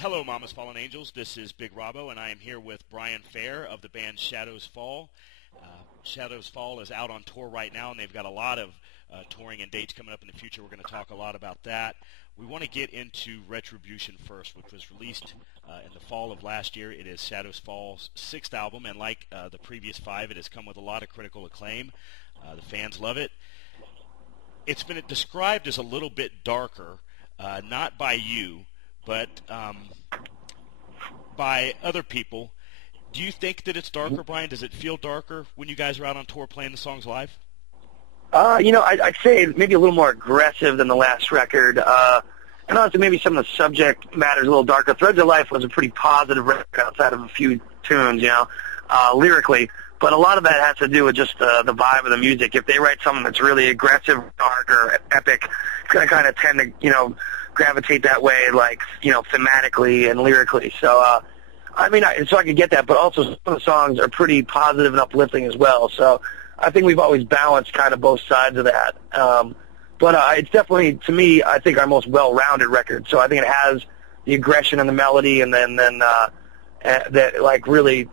Hello, Mama's Fallen Angels. This is Big Robbo, and I am here with Brian Fair of the band Shadows Fall. Shadows Fall is out on tour right now, and they've got a lot of touring and dates coming up in the future. We're going to talk a lot about that. We want to get into Retribution first, which was released in the fall of last year. It is Shadows Fall's sixth album, and like the previous five, it has come with a lot of critical acclaim. The fans love it. It's been described as a little bit darker, not by you, but by other people. Do you think that it's darker, Brian? Does it feel darker when you guys are out on tour playing the songs live? I'd say maybe a little more aggressive than the last record. And honestly, maybe some of the subject matter is a little darker. Threads of Life was a pretty positive record outside of a few tunes, lyrically. But a lot of that has to do with just the vibe of the music. If they write something that's really aggressive, dark, or epic, it's going to kind of tend to, gravitate that way, thematically and lyrically. So, I could get that, but also some of the songs are pretty positive and uplifting as well. So I think we've always balanced kind of both sides of that. But it's definitely, to me, I think our most well-rounded record. So I think it has the aggression and the melody, and then that really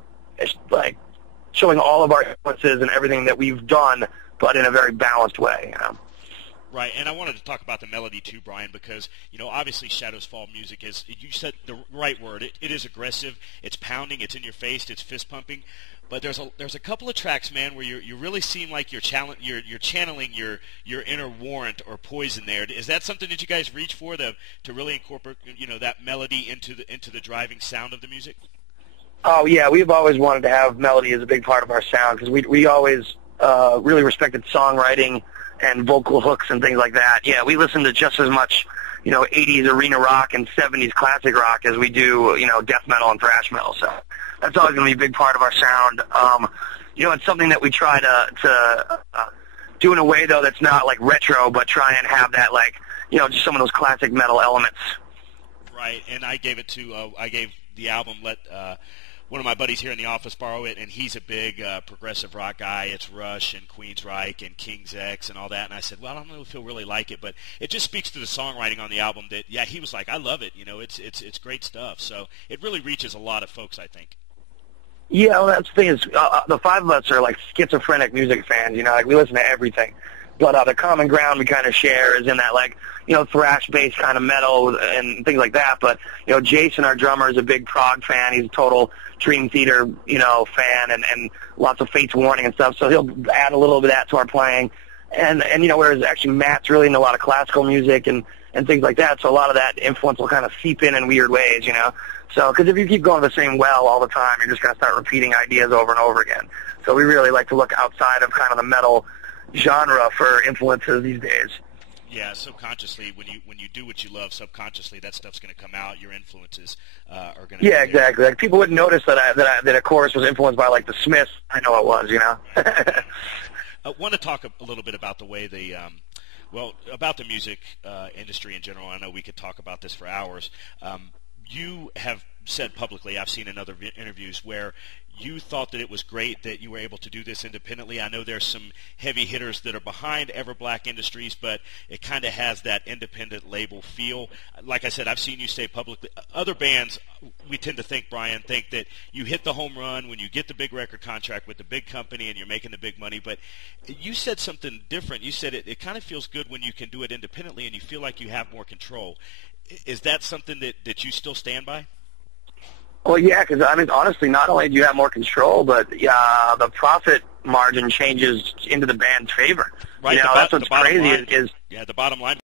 showing all of our influences and everything that we've done, but in a very balanced way. Right, and I wanted to talk about the melody too, Brian, because, obviously Shadows Fall music is, you said the right word, it is aggressive, it's pounding, it's in your face, it's fist pumping, but there's a couple of tracks, man, where you really seem like you're channeling your inner Warrant or Poison there. Is that something that you guys reach for, to really incorporate, that melody into the driving sound of the music? Oh, yeah, we've always wanted to have melody as a big part of our sound, because we always really respected songwriting and vocal hooks and things like that. Yeah, we listen to just as much, 80s arena rock and 70s classic rock as we do, death metal and thrash metal. So that's always going to be a big part of our sound. It's something that we try to do in a way, though, that's not like retro, but try and have that, just some of those classic metal elements. Right, and I gave the album, one of my buddies here in the office borrow it, and he's a big progressive rock guy. It's Rush and Queensryche and King's X and all that. And I said, well, I don't know if he'll really like it, but it just speaks to the songwriting on the album that, yeah, he was like, I love it. It's great stuff. So it really reaches a lot of folks, I think. Yeah, well, that's the thing is, the five of us are like schizophrenic music fans. We listen to everything. But the common ground we kind of share is in that, thrash-based kind of metal and things like that. But, Jason, our drummer, is a big prog fan. He's a total Dream Theater, fan and lots of Fates Warning and stuff. So he'll add a little bit of that to our playing. And whereas actually Matt's really into a lot of classical music and things like that. So a lot of that influence will kind of seep in weird ways, So, because if you keep going the same well all the time, you're just going to start repeating ideas over and over again. So we really like to look outside of kind of the metal genre for influences these days. Yeah, subconsciously, when you do what you love, subconsciously that stuff's going to come out. Your influences are going to. Yeah, exactly. Like people wouldn't notice that a chorus was influenced by the Smiths. I know it was, I want to talk a little bit about the way about the music industry in general. I know we could talk about this for hours. You have said publicly, I've seen in other interviews, where you thought that it was great that you were able to do this independently. I know there's some heavy hitters that are behind Everblack Industries, but it kind of has that independent label feel. Like I said, I've seen you say publicly. Other bands, we tend to think, Brian, that you hit the home run when you get the big record contract with the big company and you're making the big money. But you said something different. You said it kind of feels good when you can do it independently and you feel like you have more control. Is that something that you still stand by? Well, yeah, because, honestly, not only do you have more control, but the profit margin changes into the band's favor. Right. That's what's crazy is the bottom line